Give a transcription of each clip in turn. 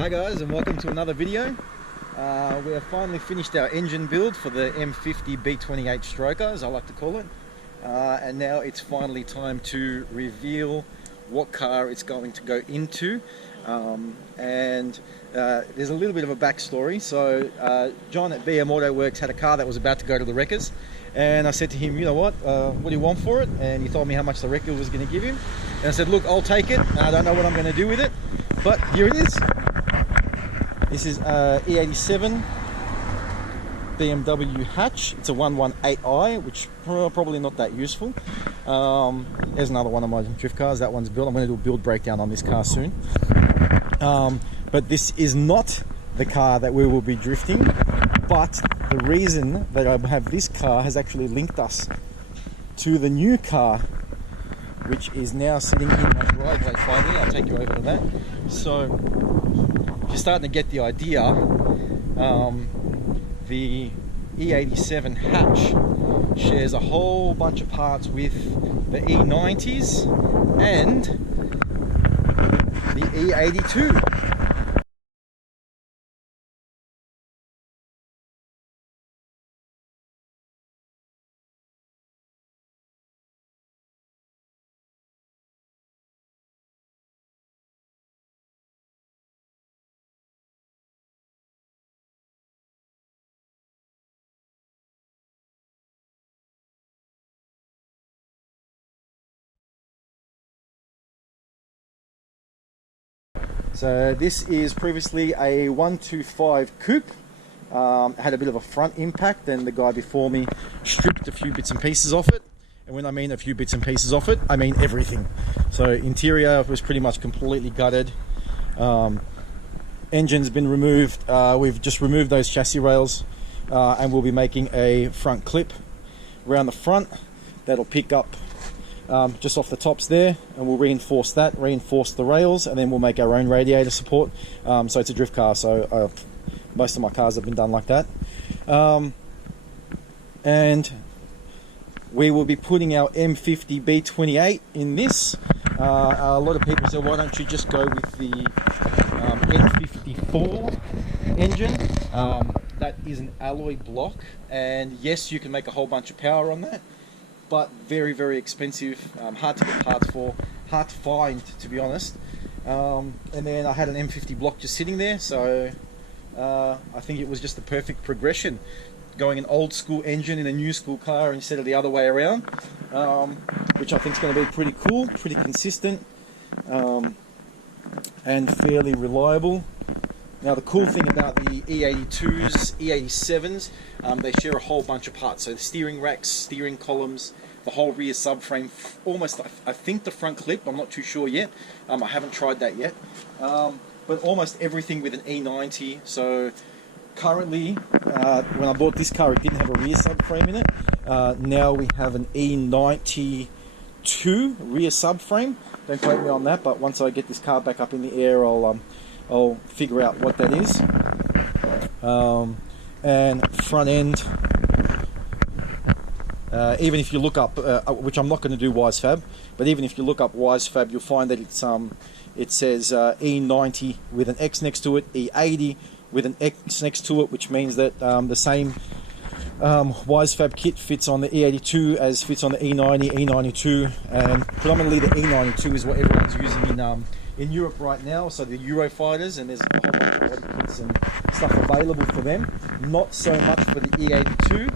Hi guys, and welcome to another video. We have finally finished our engine build for the M50 B28 stroker, as I like to call it, and now it's finally time to reveal what car it's going to go into. There's a little bit of a backstory. So John at BM Auto Works had a car that was about to go to the wreckers, and I said to him, you know what do you want for it? And he told me how much the wrecker was going to give him, and I said, look, I'll take it. I don't know what I'm going to do with it, but here it is. This is E87 BMW hatch. It's a 118i, which probably not that useful. There's another one of my drift cars. That one's built. I'm going to do a build breakdown on this car soon. But this is not the car that we will be drifting. But the reason that I have this car has actually linked us to the new car, which is now sitting in my driveway finally. I'll take you over to that. So you're starting to get the idea. The E87 hatch shares a whole bunch of parts with the E90s and the E82. So this is previously a 125 coupe. Had a bit of a front impact, and the guy before me stripped a few bits and pieces off it. And when I mean a few bits and pieces off it, I mean everything. So interior was pretty much completely gutted. Engine's been removed. We've just removed those chassis rails, and we'll be making a front clip around the front that'll pick up just off the tops there, and we'll reinforce the rails, and then we'll make our own radiator support. So it's a drift car, so most of my cars have been done like that. And we will be putting our M50 B28 in this. A lot of people said, why don't you just go with the M54 engine? That is an alloy block, and yes, you can make a whole bunch of power on that, but very, very expensive, hard to get parts for, hard to find, to be honest. And then I had an M50 block just sitting there, so I think it was just the perfect progression, going an old school engine in a new school car instead of the other way around, which I think is going to be pretty cool, pretty consistent, and fairly reliable. Now the cool thing about the E82s, E87s, they share a whole bunch of parts. So the steering racks, steering columns, the whole rear subframe, almost, I think the front clip, I'm not too sure yet. I haven't tried that yet. But almost everything with an E90. So currently, when I bought this car, it didn't have a rear subframe in it. Now we have an E92 rear subframe. Don't quote me on that, but once I get this car back up in the air, I'll figure out what that is. And front end, even if you look up, which I'm not going to do WiseFab, but even if you look up WiseFab, you'll find that it says E90 with an X next to it, E80 with an X next to it, which means that the same WiseFab kit fits on the E82 as fits on the E90, E92, and predominantly the E92 is what everyone's using in Europe right now. So the Eurofighters, and there's a whole bunch of body kits and stuff available for them. Not so much for the E82,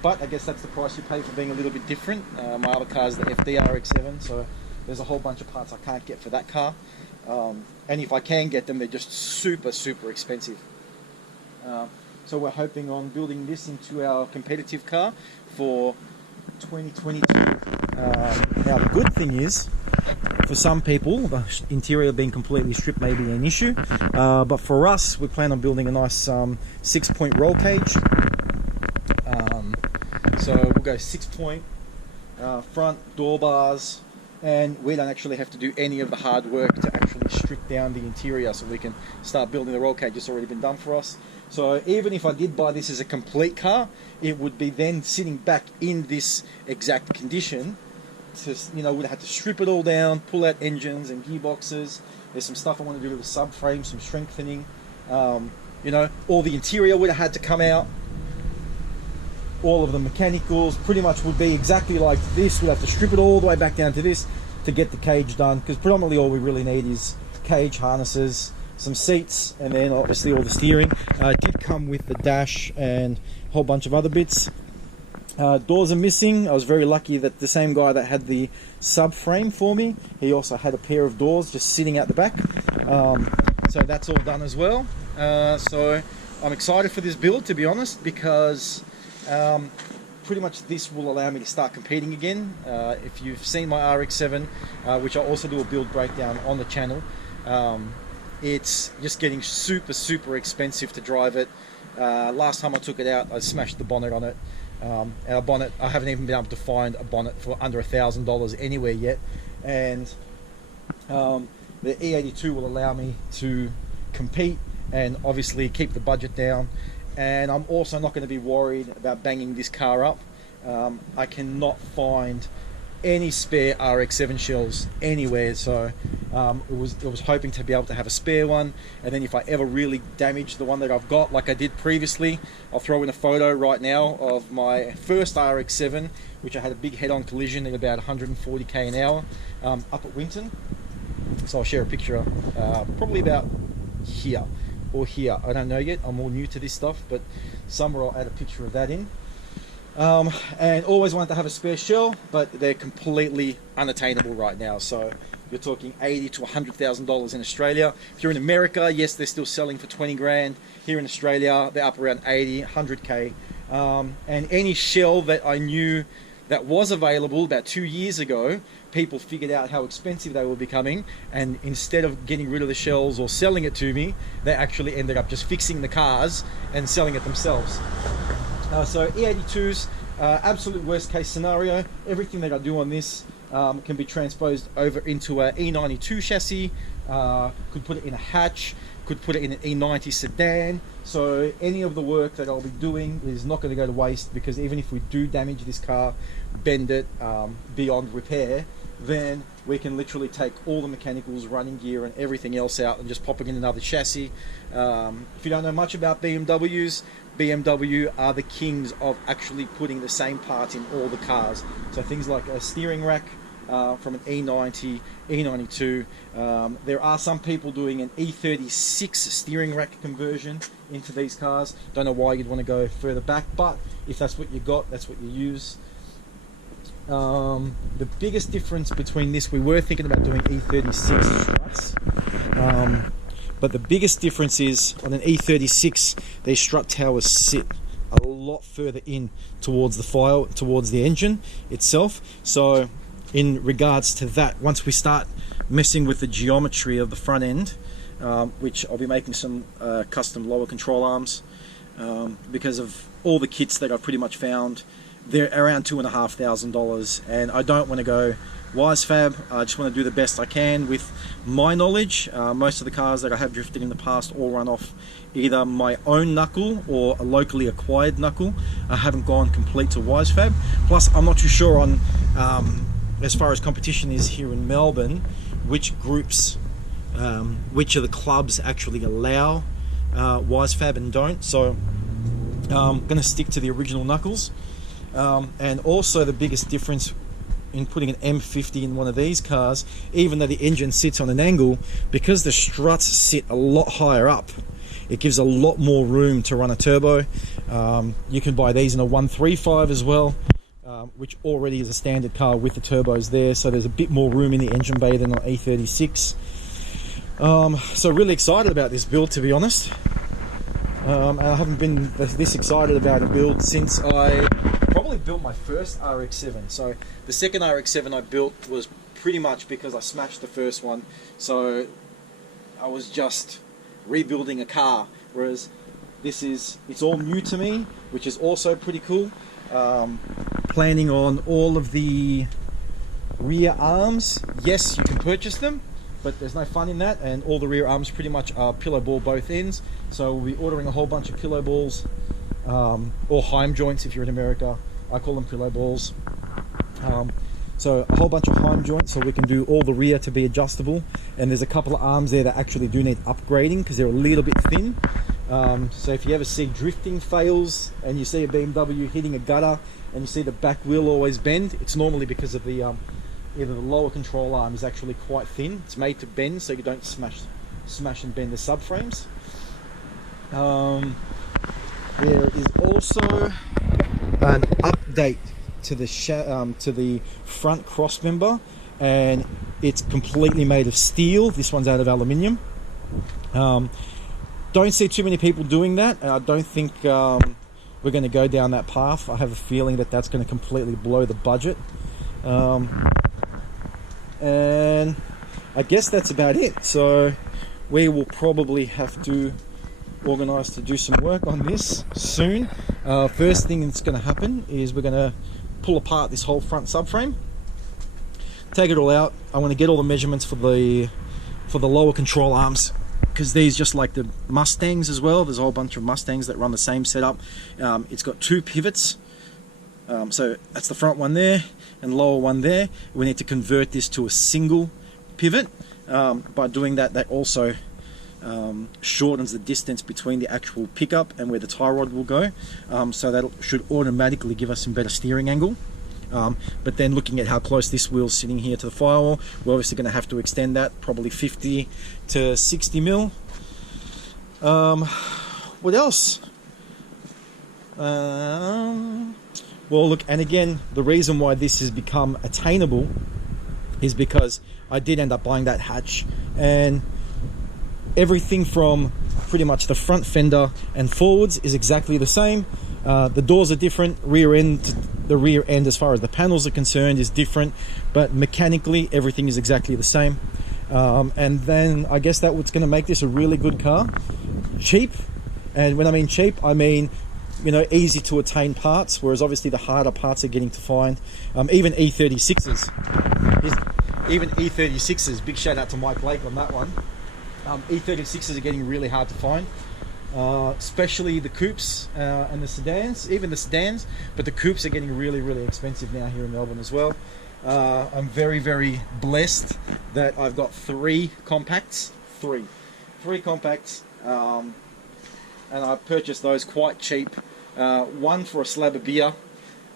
but I guess that's the price you pay for being a little bit different. My other car is the FDRX7, so there's a whole bunch of parts I can't get for that car. And if I can get them, they're just super, super expensive. So we're hoping on building this into our competitive car for 2022. Now the good thing is, for some people, the interior being completely stripped may be an issue, but for us, we plan on building a nice 6-point roll cage. So we'll go 6-point front door bars, and we don't actually have to do any of the hard work to actually strip down the interior, so we can start building the roll cage. It's already been done for us. So even if I did buy this as a complete car, it would be then sitting back in this exact condition. To, would have to strip it all down, pull out engines and gearboxes, There's some stuff I want to do with the subframe, some strengthening. You know, all the interior would have had to come out. All of the mechanicals pretty much would be exactly like this. We'd have to strip it all the way back down to this to get the cage done, because predominantly all we really need is cage, harnesses, some seats, and then obviously all the steering. It did come with the dash and a whole bunch of other bits. Doors are missing. I was very lucky that the same guy that had the subframe for me, he also had a pair of doors just sitting out the back. So that's all done as well. So I'm excited for this build, to be honest, because pretty much this will allow me to start competing again. If you've seen my RX-7, which I also do a build breakdown on the channel, it's just getting super expensive to drive it. Last time I took it out, I smashed the bonnet on it. And a bonnet, I haven't even been able to find a bonnet for under $1,000 anywhere yet. And the E82 will allow me to compete and obviously keep the budget down. And I'm also not going to be worried about banging this car up. I cannot find any spare RX-7 shells anywhere, so I was hoping to be able to have a spare one, and then if I ever really damage the one that I've got like I did previously, I'll throw in a photo right now of my first RX-7, which I had a big head-on collision at about 140k an hour up at Winton. So I'll share a picture probably about here or here, I don't know yet, I'm all new to this stuff, but somewhere I'll add a picture of that in. And always wanted to have a spare shell, but they're completely unattainable right now. So you're talking $80,000 to $100,000 in Australia. If you're in America, yes, they're still selling for 20 grand. Here in Australia, they're up around 80, 100k. And any shell that I knew that was available about 2 years ago, people figured out how expensive they were becoming, and instead of getting rid of the shells or selling it to me, they actually ended up just fixing the cars and selling it themselves. So E82's absolute worst case scenario, everything that I do on this can be transposed over into a E92 chassis, could put it in a hatch, could put it in an E90 sedan. So any of the work that I'll be doing is not going to go to waste, because even if we do damage this car, bend it beyond repair, then we can literally take all the mechanicals, running gear and everything else out and just pop it in another chassis. If you don't know much about BMWs, BMW are the kings of actually putting the same parts in all the cars. So things like a steering rack from an E90, E92. There are some people doing an E36 steering rack conversion into these cars. Don't know why you'd want to go further back, but if that's what you got, that's what you use. The biggest difference between this, we were thinking about doing E36 struts, but the biggest difference is on an E36, these strut towers sit a lot further in towards the engine itself. So in regards to that, once we start messing with the geometry of the front end, which I'll be making some custom lower control arms, because of all the kits that I've pretty much found, they're around $2,500, and I don't want to go Wisefab. I just want to do the best I can with my knowledge. Most of the cars that I have drifted in the past all run off either my own knuckle or a locally acquired knuckle. I haven't gone complete to Wisefab. Plus, I'm not too sure on, as far as competition is here in Melbourne, which groups, which of the clubs actually allow Wisefab and don't. So I'm going to stick to the original knuckles. And also the biggest difference in putting an M50 in one of these cars, even though the engine sits on an angle, because the struts sit a lot higher up, it gives a lot more room to run a turbo. You can buy these in a 135 as well, which already is a standard car with the turbos there, so there's a bit more room in the engine bay than on E36. So really excited about this build, to be honest. I haven't been this excited about a build since I probably built my first RX-7. So the second RX-7 I built was pretty much because I smashed the first one. So I was just rebuilding a car, whereas it's all new to me, which is also pretty cool. Planning on all of the rear arms. Yes, you can purchase them, but there's no fun in that, and all the rear arms pretty much are pillow ball both ends. So we'll be ordering a whole bunch of pillow balls, or Heim joints if you're in America. I call them pillow balls. So a whole bunch of Heim joints, so we can do all the rear to be adjustable. And there's a couple of arms there that actually do need upgrading because they're a little bit thin. So if you ever see drifting fails and you see a BMW hitting a gutter and you see the back wheel always bend, it's normally because of the either the lower control arm is actually quite thin. It's made to bend so you don't smash and bend the subframes. There is also an update to the front cross member, and it's completely made of steel. This one's out of aluminium. Don't see too many people doing that, and I don't think we're going to go down that path. I have a feeling that that's going to completely blow the budget. And I guess that's about it. So we will probably have to organise to do some work on this soon. First thing that's going to happen is we're going to pull apart this whole front subframe, take it all out. I want to get all the measurements for the lower control arms, because these, just like the Mustangs as well, there's a whole bunch of Mustangs that run the same setup. It's got 2 pivots, so that's the front one there and lower one there. We need to convert this to a single pivot. By doing that, that also shortens the distance between the actual pickup and where the tie rod will go, so that should automatically give us some better steering angle. But then looking at how close this wheel's sitting here to the firewall, we're obviously going to have to extend that probably 50 to 60 mil. What else? Well, look, and again, the reason why this has become attainable is because I did end up buying that hatch, and everything from pretty much the front fender and forwards is exactly the same. The doors are different, the rear end as far as the panels are concerned is different, but mechanically everything is exactly the same. And then I guess that's what's going to make this a really good car. Cheap, and when I mean cheap, I mean, you know, easy to attain parts, whereas obviously the harder parts are getting to find. Even E36s, big shout out to Mike Blake on that one. E36s are getting really hard to find, especially the coupes and the sedans, even the sedans, but the coupes are getting really, really expensive now here in Melbourne as well. I'm very, very blessed that I've got 3 compacts, three compacts, and I purchased those quite cheap. One for a slab of beer,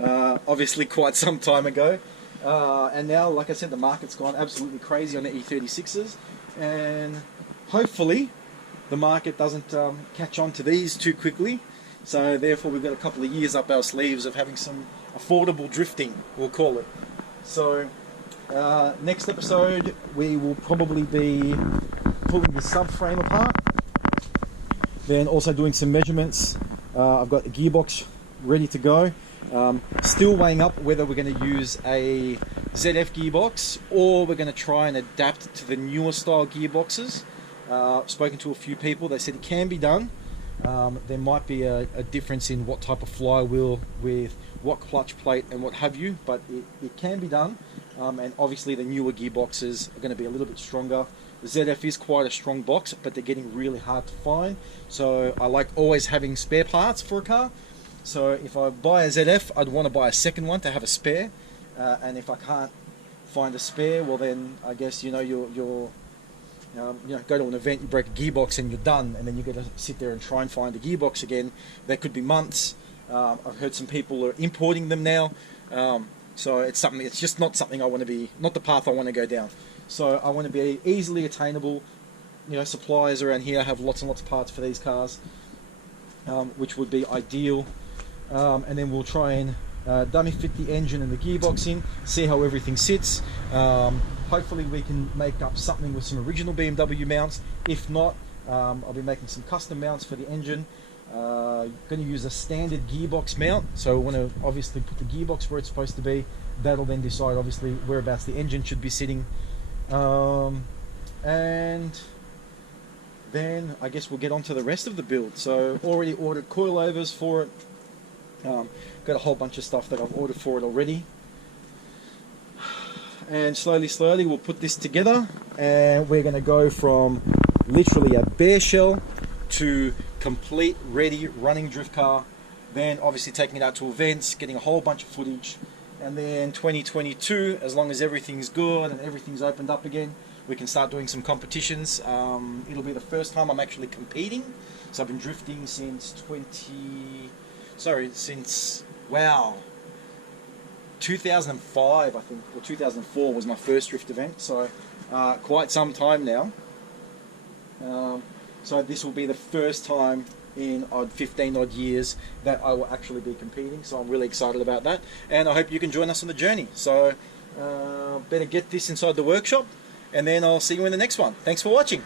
obviously quite some time ago, and now, like I said, the market's gone absolutely crazy on the E36s, and hopefully the market doesn't catch on to these too quickly, so therefore we've got a couple of years up our sleeves of having some affordable drifting, we'll call it. So next episode we will probably be pulling the subframe apart, then also doing some measurements. I've got a gearbox ready to go. Still weighing up whether we're going to use a ZF gearbox or we're going to try and adapt to the newer style gearboxes. Spoken to a few people, they said it can be done. There might be a difference in what type of flywheel with what clutch plate and what have you, but it can be done. And obviously the newer gearboxes are going to be a little bit stronger. The ZF is quite a strong box, but they're getting really hard to find. So I like always having spare parts for a car. So if I buy a ZF, I'd want to buy a second one to have a spare. And if I can't find a spare, well then I guess, you know, you're go to an event, you break a gearbox and you're done, and then you got to sit there and try and find a gearbox again. That could be months. I've heard some people are importing them now, so it's something. It's just not something I want to be, not the path I want to go down. So I want to be easily attainable. You know, suppliers around here have lots and lots of parts for these cars, which would be ideal. And then we'll try and dummy fit the engine and the gearbox in, see how everything sits. Hopefully we can make up something with some original BMW mounts. If not, I'll be making some custom mounts for the engine. Going to use a standard gearbox mount, so we want to obviously put the gearbox where it's supposed to be. That'll then decide obviously whereabouts the engine should be sitting. And then I guess we'll get on to the rest of the build. So already ordered coilovers for it. Got a whole bunch of stuff that I've ordered for it already. And slowly we'll put this together, and we're going to go from literally a bare shell to complete ready running drift car, then obviously taking it out to events, getting a whole bunch of footage, and then 2022, as long as everything's good and everything's opened up again, we can start doing some competitions. It'll be the first time I'm actually competing. So I've been drifting since wow, 2005, I think, or 2004 was my first drift event. So quite some time now. So this will be the first time in 15 odd years that I will actually be competing. So I'm really excited about that, and I hope you can join us on the journey. So better get this inside the workshop, and then I'll see you in the next one. Thanks for watching.